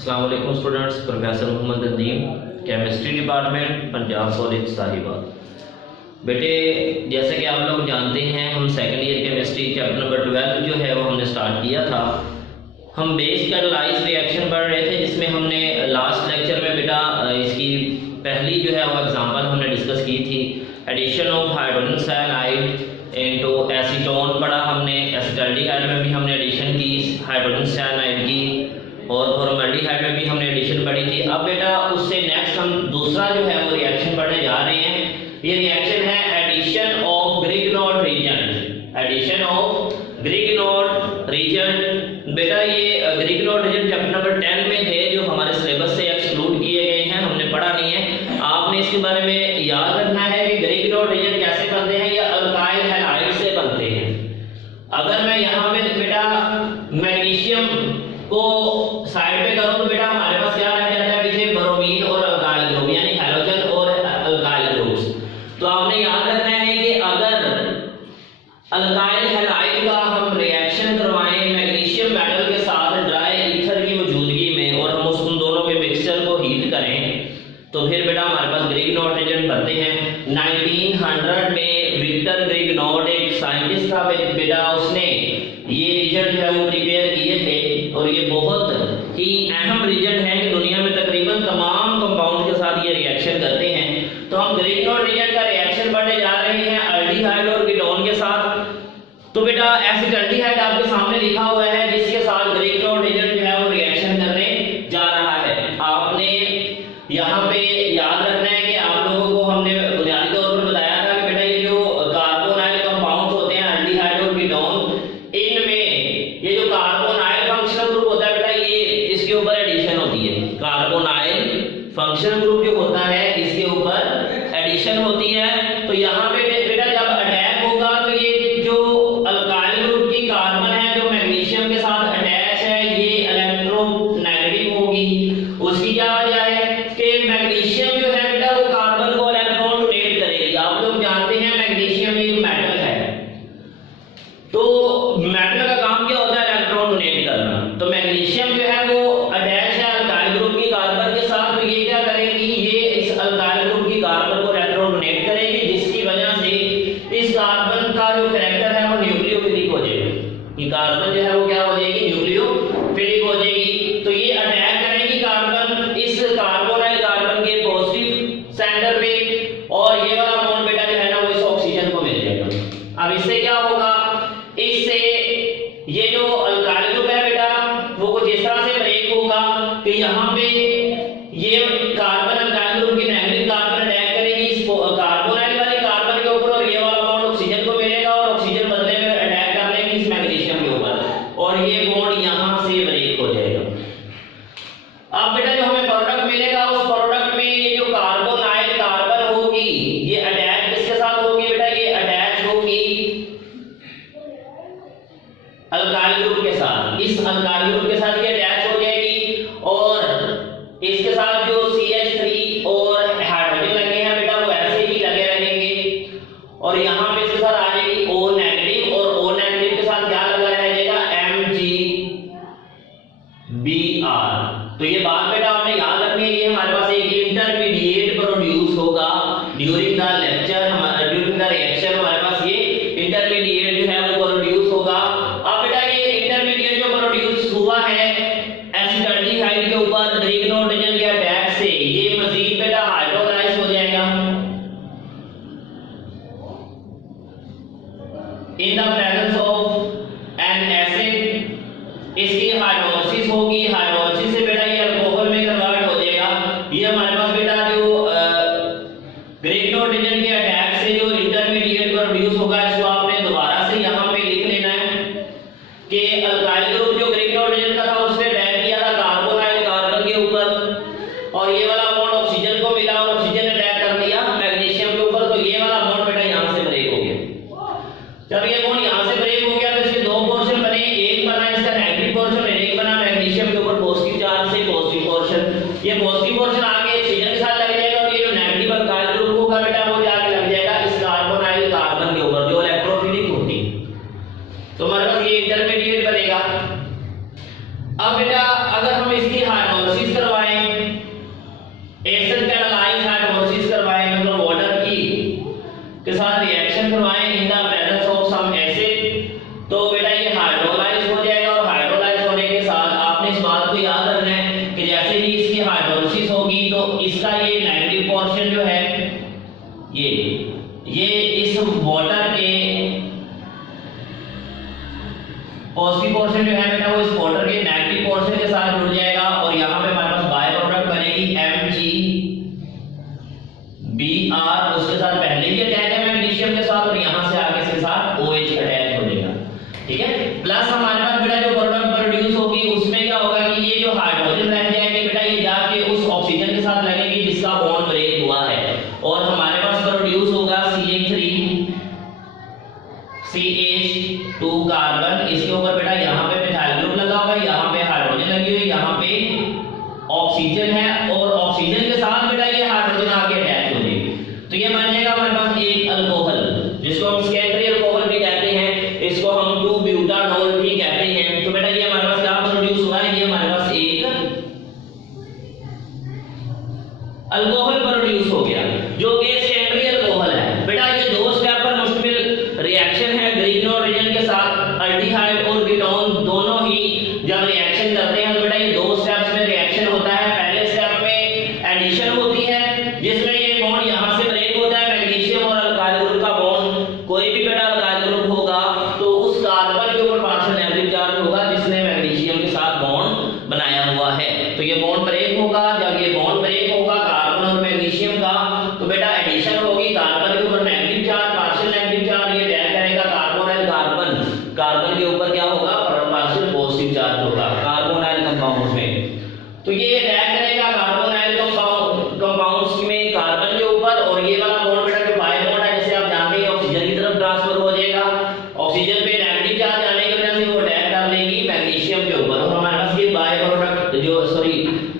अस्सलाम वालेकुम students, professor Mohammad Nadeem, chemistry department, Punjab college Sahibabad. बेटे, जैसे कि आप लोग जानते हैं, हम second year chemistry chapter number 12 जो है वो हमने स्टार्ट किया था। हम बेस कैटालाइज रिएक्शन पढ़ रहे थे, जिसमें हमने लास्ट लेक्चर में बेटा इसकी पहली जो है वो एग्जांपल हमने डिस्कस की थी। Addition of hydrogen cyanide into acetone पढ़ा हमने। एसिटाल्डिहाइड में भी हमने एडिशन की हाइड्रोजन साइनाइड की, और फॉर्मल्डिहाइड में भी हमने एडिशन पढ़ी थी। अब बेटा उससे नेक्स्ट हम दूसरा जो है वो रिएक्शन पढ़ने जा रहे हैं। ये रिएक्शन है addition of Grignard reagent. Addition of Grignard reagent. बेटा ये ग्रिग्नॉड रीजन चैप्टर नंबर 10 में थे, जो हमारे सिलेबस से एक्सक्लूड किए गए हैं, हमने पढ़ा नहीं है। आपने इसके बारे में याद रखना है कि ग्रिग्नॉड रीजन कैसे बनते हैं, या अल्काइल हैलाइड से बनते हैं। अगर मैं यहाँ पे बेटा मैग्नीशियम को साइड पे करूं तो बेटा हमारे पास क्या रह जाता है पीछे, ब्रोमीन और अल्काइल ग्रुप, यानी हैलोजन और अल्काइल ग्रुप्स। तो आपने याद रखना है कि अगर अल्काइल हैलाइड का हम रिएक्शन करवाएं मैग्नीशियम मेटल के साथ ड्राई ईथर की मौजूदगी में, और हम उन दोनों के मिक्सचर को हीट करें, तो फिर बेटा हमारे पास ग्रिग्नॉड रीजन बनते हैं। 1900 में विक्टर ग्रिग्नॉड एक साइंटिस्ट था बेटा, उसने ये रीजन जो है वो प्रिपेयर किए थे, और ये बहुत ही अहम रीजन है कि दुनिया में तकरीबन तमाम कंपाउंड के साथ ये रिएक्शन करते हैं। तो हम ग्रिग्नॉड रीजन का रिएक्शन पढ़ने जा रहे हैं एल्डिहाइड और कीटोन के साथ। तो बेटा एसिटाल्डिहाइड आपके सामने लिखा हुआ है, जिसके साथ ग्रिग्नॉड रीजन जो है वो रिएक्शन करने जा रहा है। आपने यहाँ पे याद रखना है कि आप लोगों को हमने बुनियादी तौर पर बताया था कि बेटा ये जो कार्बोनाइल कंपाउंड्स होते हैं एल्डिहाइड और कीटोन, इनमें ये जो कार्बोनाइल फंक्शनल ग्रुप होता है बेटा, ये इसके ऊपर एडिशन होती है। कार्बोनाइल फंक्शनल ग्रुप जो होता है इसके ऊपर एडिशन होती है। तो यहाँ पे बेटा जब अटैक होगा तो ये जो अल्काइल ग्रुप की कार्बन है जो मैग्नीशियम के साथ अटैच है, ये इलेक्ट्रोनेगेटिव होगी। उसकी क्या वजह है कि मैग्नीशियम जो है बेटा वो कार्बन को इलेक्ट्रॉन डोनेट करेगी। आप लोग जानते हैं मैग्नीशियम एक मेटल है, तो मेटल का काम क्या होता है, इलेक्ट्रॉन डोनेट करना। तो मैग्नीशियम जो है वो अटैच है अल्काइल ग्रुप की कार्बन के साथ, तो ये क्या करेगी, ये इस अल्काइल ग्रुप की कार्बन को इलेक्ट्रॉन डोनेट करेगी, जिसकी वजह से इस कार्बन का जो कैरेक्टर है वो न्यूक्लियोफिलिक हो जाएगा। ये कार्बन जो है वो क्या हो जाएगी, न्यूक्लियोफिलिक हो जाएगी। तो ये अटैक करेगी कार्बन इस कार्बोनाइल कार्बन के पॉजिटिव सेंटर पे, और ये वाला बॉन्ड बेटा जो है ना वो इस ऑक्सीजन को मिल जाएगा। अब इससे क्या होगा, इससे ये जो अल्काइल ग्रुप है बेटा वो कुछ इस तरह से ब्रेक होगा कि यहाँ पे ये कार्बन अल्काइल ग्रुप की नेगेटिव कार्बन अटैक करेगी इस कार्बोनाइल वाले कार्बन के ऊपर, और ये वाला बॉन्ड ऑक्सीजन को मिलेगा, और ऑक्सीजन बदले में अटैक कर लेगी इस मैग्नीशियम के ऊपर, और ये बॉन्ड यहाँ से ब्रेक हो जाएगा। अब बेटा जो हमें प्रोडक्ट मिलेगा, उस प्रोडक्ट में ये जो कार्बोनाइल कार्बन होगी ये अटैच किसके साथ होगी बेटा, ये अटैच होगी अल्काइल ग्रुप के साथ। इस अल्काइल ग्रुप के साथ ये अटैच हो जाएगी, और इसके साथ जो CH3 और हाइड्रोजन लगे हैं बेटा वो ऐसे ही लगे रहेंगे, और यहाँ पे इसके साथ आ जाएगी O नेगेटिव, और O नेगेटिव के साथ क्या लगा रह जाएगा, MgBr। तो ये बात बेटा आपने याद रखनी है, ये हमारे पास एक इंटरमीडिएट प्रोड्यूस होगा during the lecture, during the reaction हमारे पास ये इंटरमीडिएट जो है वो प्रोड्यूस होगा। अब बेटा ये इंटरमीडिएट जो प्रोड्यूस हुआ है एसिटाल्डिहाइड के ऊपर ग्रिग्नॉड रीजन के अटैक से, ये मजीद बेटा हाइड्रोलाइज हो जाएगा in the presence of N acid. इसकी हाइड्रोलिसिस होगी, हाइड्रोलिसिस से बेटा ये अल्कोहल में कन्वर्ट हो जाएगा। ये हमारे पास बेटा जो ग्रिग्नॉड रीजन के अटैक से जो इंटरमीडिएट प्रोड्यूस होगा, इसको आपने दोबारा से यहाँ पे लिख लेना है कि अल्काइल ग्रुप जो ग्रिग्नॉड रीजन का था उसने अटैक किया था कार्बोनाइल कार्बन के ऊपर, और ये वाला बॉन्ड ऑक्सीजन को मिला, और ऑक्सीजन ने अटैक कर दिया मैग्नीशियम के ऊपर, तो ये वाला बॉन्ड बेटा यहाँ से ब्रेक हो गया। जब ये बॉन्ड यहाँ से ब्रेक हो गया तो इसके दो पोर्शन बने, एक बना इसका नेगेटिव पोर्शन और एक बना मैग्नीशियम के ऊपर पॉजिटिव चार्ज से पॉजिटिव पोर्शन। ये पॉजिटिव पोर्शन आगे ऑक्सीजन के साथ लग जाएगा, और ये जो नेगेटिव अल्काइल ग्रुप होगा बेटा वो जाके लग जाएगा इस कार्बोनाइल कार्बन के ऊपर जो इलेक्ट्रोफिलिक होती है। तो हमारे पास ये इंटरमीडिएट बनेगा। अब बेटा अगर हम इसकी हाइड्रोलिसिस याद रखना है कि जैसे ही इसकी हाइड्रोलिसिस होगी तो इसका ये नेगेटिव पोर्शन जो है ये इस वाटर के पॉजिटिव पोर्शन जो है बेटा वो इस वाटर के नेगेटिव पोर्शन के साथ जुड़ जाएगा और यहाँ पे हमारे पास बाय प्रोडक्ट बनेगी MgBr, उसके साथ पहले ही अटैच है मैग्नीशियम के साथ और यहाँ से आगे इसके साथ OH अटैच हो जाएगा, ठीक है। प्लस हमारे पास बेटा जो प्रोडक्ट प्रोड्यूस होगी उसमें क्या होगा कि ये जो हाइड्रोजन रह जाएंगे बेटा ये जाके उस ऑक्सीजन के साथ लगेगी जिसका बॉन्ड ब्रेक हुआ है और हमारे पास प्रोड्यूस होगा CH2 कार्बन। इसके ऊपर बेटा यहाँ पे मिथाइल ग्रुप लगा हुआ है, यहाँ पे हाइड्रोजन लगी हुई है, यहाँ पे ऑक्सीजन है और ऑक्सीजन के साथ बेटा ये हाइड्रोजन आके अटैच हो जाएगी तो ये बन जाएगा हमारे पास एक अल्कोहल जिसको हम सेकेंडरी अल्कोहल भी कहते हैं, इसको हम 2-ब्यूटानॉल भी कहते हैं। तो बेटा ये हमारे पास क्या प्रोड्यूस हुआ है, ये हमारे पास एक अल्कोहल प्रोड्यूस हो गया जो कि सेकेंडरी अल्कोहल है। बेटा ये दो स्टेप पर मुश्तमिल रिएक्शन है, ग्रीगोर रीजन के साथ अल्डिहाइड और कीटोन दोनों ही जब रिएक्शन करते हैं तो बेटा ये दो स्टेप्स में रिएक्शन होता है। पहले स्टेप में एडिशन होती है जिसमें ये बॉन्ड यहाँ से ब्रेक होता है, मैग्नीशियम और अल्काइल ग्रुप का बॉन्ड, कोई भी बेटा अल्काइल ग्रुप होगा तो उस कार्बन के ऊपर पार्शियल नेगेटिव चार्ज होगा जिसने मैग्नीशियम के साथ बॉन्ड बनाया हुआ है। तो ये बॉन्ड ब्रेक होगा, जब ये बॉन्ड ब्रेक होगा कार्बन और मैग्नीशियम का तो बेटा एडिशन होगी, कार्बन के ऊपर negative charge partial negative charge ये अटैक करेगा कार्बोनाइल कार्बन, कार्बन के ऊपर क्या होगा पार्शियल पॉजिटिव चार्ज होगा कार्बोनाइल कंपाउंड्स में। तो ये अटैक करेगा कार्बोनाइल कंपाउंड्स में कार्बन के ऊपर और ये वाला बॉन्ड बेटा जो बाय बॉन्ड है जैसे आप जानते हैं ऑक्सीजन की तरफ ट्रांसफर हो जाएगा, ऑक्सीजन पे नेगेटिव चार्ज आने की वजह से वो अटैक कर लेगी मैग्नीशियम के ऊपर और हमारे पास ये बाय प्रोडक्ट जो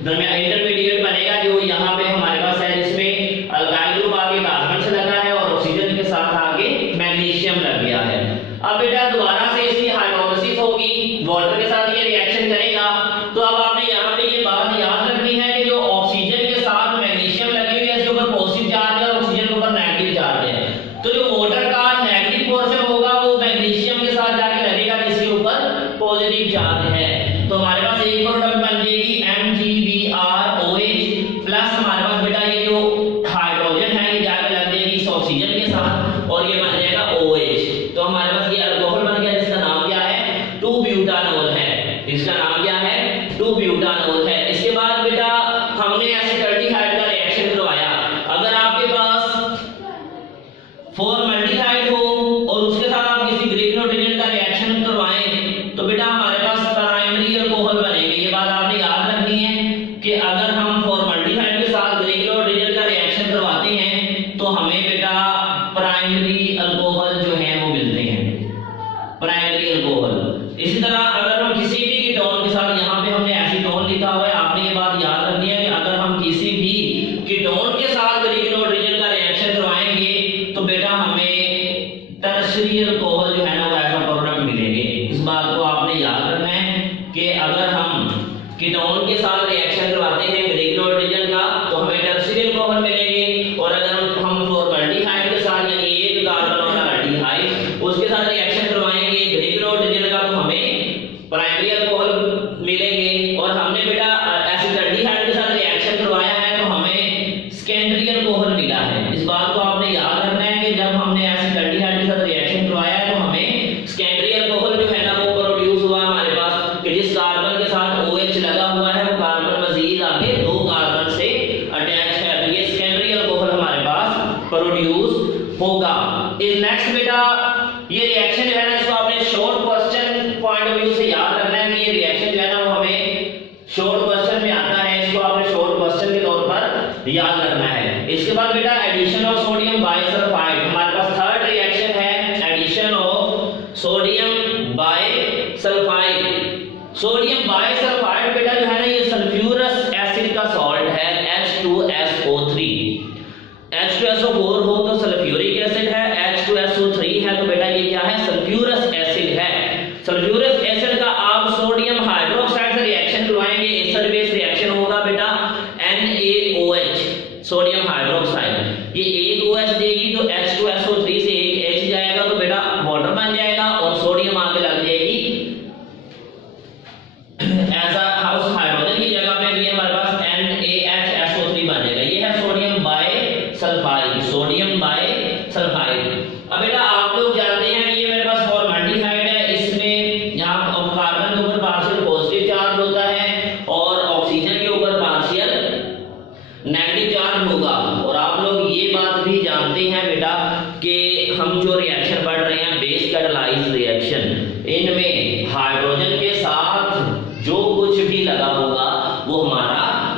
दरमियान इंटरमीडिएट बनेगा जो यहाँ पे हमारे पास है जिसमें अल्काइल ग्रुप आगे कार्बन से लगा है और ऑक्सीजन के साथ आगे मैग्नीशियम लग गया है। अब बेटा दोबारा से इसकी हाइड्रोलिसिस होगी, वाटर के साथ ये रिएक्शन करेगा तो अब आपने यहाँ पे ये बात याद रखनी है कि जो ऑक्सीजन के साथ मैग्नीशियम लगी हुई है इसके ऊपर पॉजिटिव चार्ज है और ऑक्सीजन के ऊपर नेगेटिव चार्ज है। तो जो वाटर का नेगेटिव पोर्शन होगा वो मैग्नीशियम के साथ जाके लगेगा जिसके ऊपर पॉजिटिव चार्ज है। तो हमारे पास एक प्रोडक्ट बन जाएगी MgBrOH प्लस हमारे पास बेटा ये जो हाइड्रोजन है ये जाके लग जाएगी इस ऑक्सीजन के साथ और ये बन जाएगा OH। तो हमारे पास ये अल्कोहल बन गया जिसका नाम क्या है 2-ब्यूटानॉल है, इसका नाम क्या है 2-ब्यूटानॉल है। इसके बाद बेटा हमने एसिटाल्डिहाइड का रिएक्शन करवाया, अगर आपके पास फॉर्मल्डिहाइड हो और उसके साथ आप किसी ग्रीगोर रीजन का रिएक्शन करवाएं तो बेटा हमारे पास प्राइमरी अल्कोहल बनेंगे। ये बात आपने याद रखनी है कि अगर हम फॉर्मल्डिहाइड के साथ ग्रीगोर रीजन का रिएक्शन करवाते हैं तो हमें बेटा प्राइमरी अल्कोहल जो है वो मिलते हैं, प्राइमरी अल्कोहल। इसी तरह अगर हम किसी भी कीटोन के साथ, यहाँ पे हमने एसीटोन लिखा हुआ है, आपने ये बात याद रखनी है कि अगर हम किसी भी कीटोन के साथ ग्रीगोर रीजन का रिएक्शन करवाएंगे तो बेटा हमें टर्शियरी अल्कोहल जो है ना वो ऐसा प्रोडक्ट मिलेंगे। इस बात को आपने याद रखना है कि अगर हम कीटोन के साथ रिएक्शन करवाते हैं ग्रीगोर रीजन का तो हमें टर्शियरी अल्कोहल मिलेंगे और अगर हम फॉर्मल्डिहाइड के साथ यानी एक कार्बन वाला अल्डिहाइड उसके साथ रिएक्शन करवाएंगे ग्रीगोर रीजन का तो हमें प्राइमरी अल्कोहल मिलेंगे और हमने बेटा एसिटाल्डिहाइड के साथ रिएक्शन करवाया है तो हमें सेकेंडरी अल्कोहल मिला है। इस बात को आपने याद रखना है कि जब हमने एसिटाल्डिहाइड के साथ रिएक्शन करवाया है तो हमें सेकेंडरी अल्कोहल जो है ना वो प्रोड्यूस हुआ हमारे पास कि जिस कार्बन के साथ OH लगा हुआ है वो कार्बन मजीद आगे दो कार्बन से अटैच है तो ये सेकेंडरी अल्कोहल हमारे पास प्रोड्यूस होगा। इस नेक्स्ट बेटा ये रिएक्शन जो है ना इसको आपने short question point of view से याद रखना है कि ये रिएक्शन जो है ना वो हमें शॉर्ट क्वेश्चन में आता है, इसको आपने शॉर्ट क्वेश्चन के तौर पर याद रखना है। इसके बाद बेटा एडिशन ऑफ सोडियम बाइसल्फाइड, हमारे पास थर्ड रिएक्शन है addition of sodium bisulphide. Sodium bisulphide बेटा जो है ना ये सल्फ्यूरस एसिड का सॉल्ट है H2SO3, H2SO4 हो तो सल्फ्यूरिक एसिड है, H2SO3 है तो बेटा ये क्या है सल्फ्यूरस एसिड है। सल्फ्यूरस एसिड का आप सोडियम हाइड्रोक्साइड से रिएक्शन करवाएंगे, एसिड बेस रिएक्शन होगा बेटा NaOH सोडियम हाइड्रोक्साइड, ये एक OH देगी तो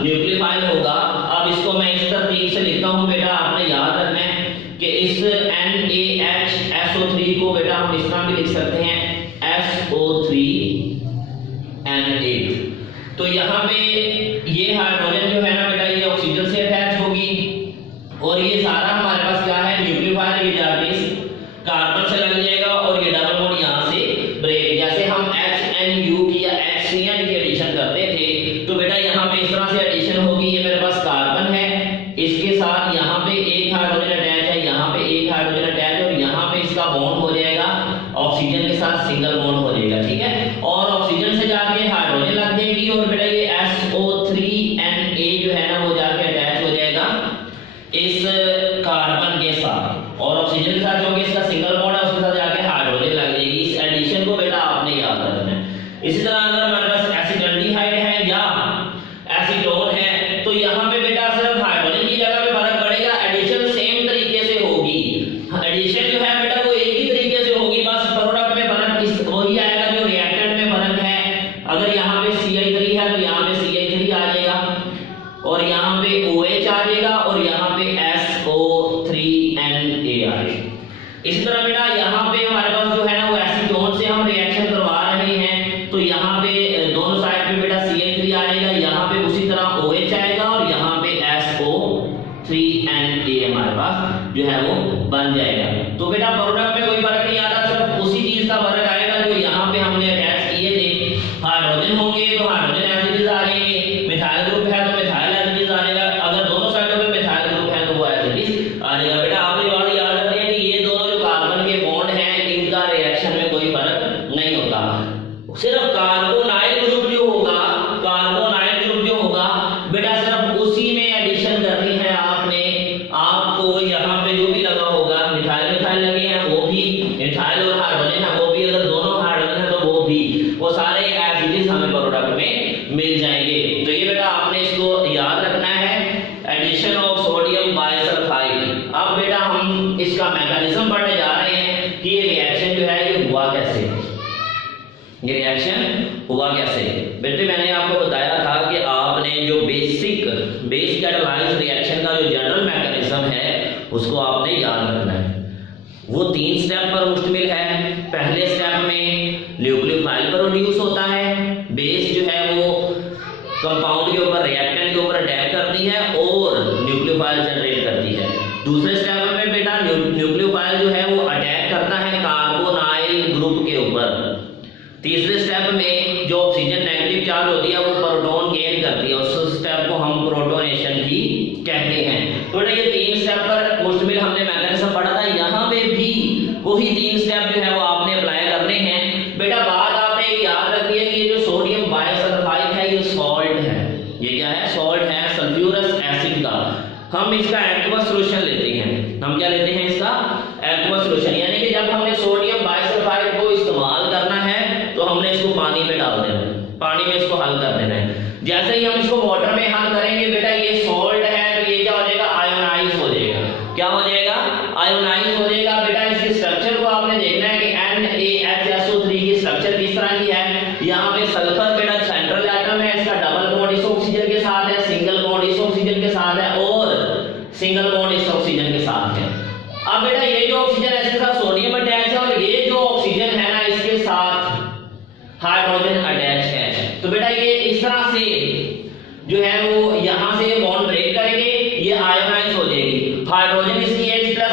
न्यूक्लियोफाइल होगा। अब इसको मैं इस तरतीब से लिखता हूँ बेटा, आपने याद रखना है कि इस NaHSO3 को बेटा हम इस तरह भी लिख सकते हैं SO3Na। तो यहाँ पे ये हाइड्रोजन जो है ना बेटा ये ऑक्सीजन से अटैच होगी और ये सारा हमारे पास क्या है न्यूक्लियोफाइल, ये जाके इस कार्बन से लग जाएगा और ये डबल बॉन्ड यहाँ से ब्रेक। जैसे हम HNU की या HCN की एडिशन करते थे तो बेटा यहाँ पे इस तरह से एडिशन होगी। ये मेरे पास कार्बन है, इसके साथ यहाँ पे एक हाइड्रोजन अटैच है, यहाँ पे एक हाइड्रोजन अटैच और यहाँ पे इसका बॉन्ड हो जाएगा ऑक्सीजन के साथ, सिंगल बॉन्ड हो जाएगा, ठीक है। और ऑक्सीजन से जाके हाइड्रोजन लग जाएगी और बेटा ये SO3Na जो है ना वो जाके अटैच हो जाएगा इस कार्बन के साथ और ऑक्सीजन के साथ जो कि इसका सिंगल बॉन्ड है उसके साथ जाके हाइड्रोजन लग जाएगी। इस एडिशन को बेटा आपने याद रखना है। इसी तरह अगर हमारे पास एसिडल्डिहाइड है या एसीटोन है तो यहाँ पे बेटा सिर्फ हाइड्रोजन की जगह पे फर्क पड़ेगा, एडिशन सेम तरीके से होगी। एडिशन जो है बेटा वो एक ही तरीके से होगी, बस प्रोडक्ट में फर्क इस वही आएगा जो रिएक्टेंट में फर्क है। अगर यहाँ पे CH3 है तो यहाँ पे CH3 आ जाएगा और यहाँ पे OH आ जाएगा और यहाँ पे SO3Na आ जाएगा। इसी तरह बेटा यहाँ पे हमारे पास जो है ना वो एसीटोन से हम रिएक्शन करवा रहे हैं तो यहाँ पे दोनों साइड पे बेटा CH3 आ जाएगा, यहाँ पे उसी तरह OH आएगा और यहाँ पे SO3Na हमारे पास जो है वो बन जाएगा। तो बेटा प्रोडक्ट में कोई फर्क नहीं आता, सिर्फ उसी चीज का फर्क आएगा जो यहाँ पे हमने अटैच किए थे। हाइड्रोजन होंगे तो हाइड्रोजन एसिड्स आ जाएंगे, मिथाइल ग्रुप है तो मिथाइल एसिड्स आ जाएगा, अगर दोनों साइडों पे मिथाइल ग्रुप है तो वो एसिड्स आ जाएगा। बेटा आपने बात याद रखनी है कि ये दोनों जो कार्बन के बॉन्ड हैं इनका रिएक्शन में कोई फर्क नहीं होता, सिर्फ कार्बोनाइल ग्रुप जो होगा, कार्बोनाइल ग्रुप जो होगा बेटा सिर्फ उसी में एडिशन करनी है आपने। आपको यहाँ पे जो भी लगा होगा मिथाइल मिथाइल लगे हैं वो भी, मिथाइल और हाइड्रोजन है वो भी, अगर दोनों हाइड्रोजन है तो वो भी, वो सारे एसिड्स हमें प्रोडक्ट में मिल जाएंगे। तो ये बेटा आपने इसको याद रखना है, एडिशन ऑफ सोडियम बाइसल्फाइड। अब बेटा हम इसका मैकेनिज्म पढ़ने जा रहे हैं कि ये रिएक्शन जो है ये हुआ कैसे, ये रिएक्शन हुआ कैसे। बेटे मैंने आपको बताया था कि आपने जो बेसिक कैटालाइज रिएक्शन का जो जनरल मैकेनिज्म है उसको आपने याद रखना है। वो 3 स्टेप पर मुश्तमिल है। पहले स्टेप में न्यूक्लियोफाइल प्रोड्यूस होता है, बेस जो है वो कंपाउंड के ऊपर रिएक्टेंट के ऊपर अटैक करती है और न्यूक्लियोफाइल जनरेट करती है। दूसरे स्टेप में बेटा न्यूक्लियोफाइल जो है वो अटैक करता है कार्बोनाइल ग्रुप के ऊपर। तीसरे स्टेप में जो ऑक्सीजन नेगेटिव चार्ज होती है वो प्रोटॉन गेन करती है, उस स्टेप को हम प्रोटोनेशन भी कहते हैं। तो बेटा ये 3 स्टेप पर मुश्तमिल हमने मैकेनिज्म पढ़ा था, यहाँ पे भी वही 3 स्टेप जो है वो आपने अप्लाई करने हैं। बेटा बात आपने याद रखनी है कि ये जो सोडियम बाइसल्फाइड है ये सॉल्ट है, ये क्या है सॉल्ट है सल्फ्यूरस एसिड का। हम इसका एक्वस सॉल्यूशन लेते हैं, हम क्या लेते हैं इसका एक्वस सॉल्यूशन, यानी कि जब हमने सोडियम बाइसल्फाइड को इस्तेमाल करना है तो हमने इसको पानी में डाल देना है, पानी में इसको हल कर देना है। जैसे ही हम इसको वाटर में हल करेंगे बेटा ये सॉल्ट है तो ये क्या हो जाएगा आयोनाइज हो जाएगा। क्या हो जाएगा आयोनाइज हो जाएगा। बेटा इसके स्ट्रक्चर को आपने देखना है कि NaHSO3 की स्ट्रक्चर किस तरह की है। यहाँ पे सल्फर बेटा सेंट्रल एटम है, इसका डबल बॉन्ड इस ऑक्सीजन के साथ है, सिंगल बॉन्ड इस ऑक्सीजन के साथ है और सिंगल बॉन्ड इस ऑक्सीजन के साथ है। अब बेटा ये जो ऑक्सीजन है इसके साथ सोडियम अटैच है और ये जो ऑक्सीजन है ना इसके साथ हाइड्रोजन अटैच है। तो बेटा ये इस तरह से जो है वो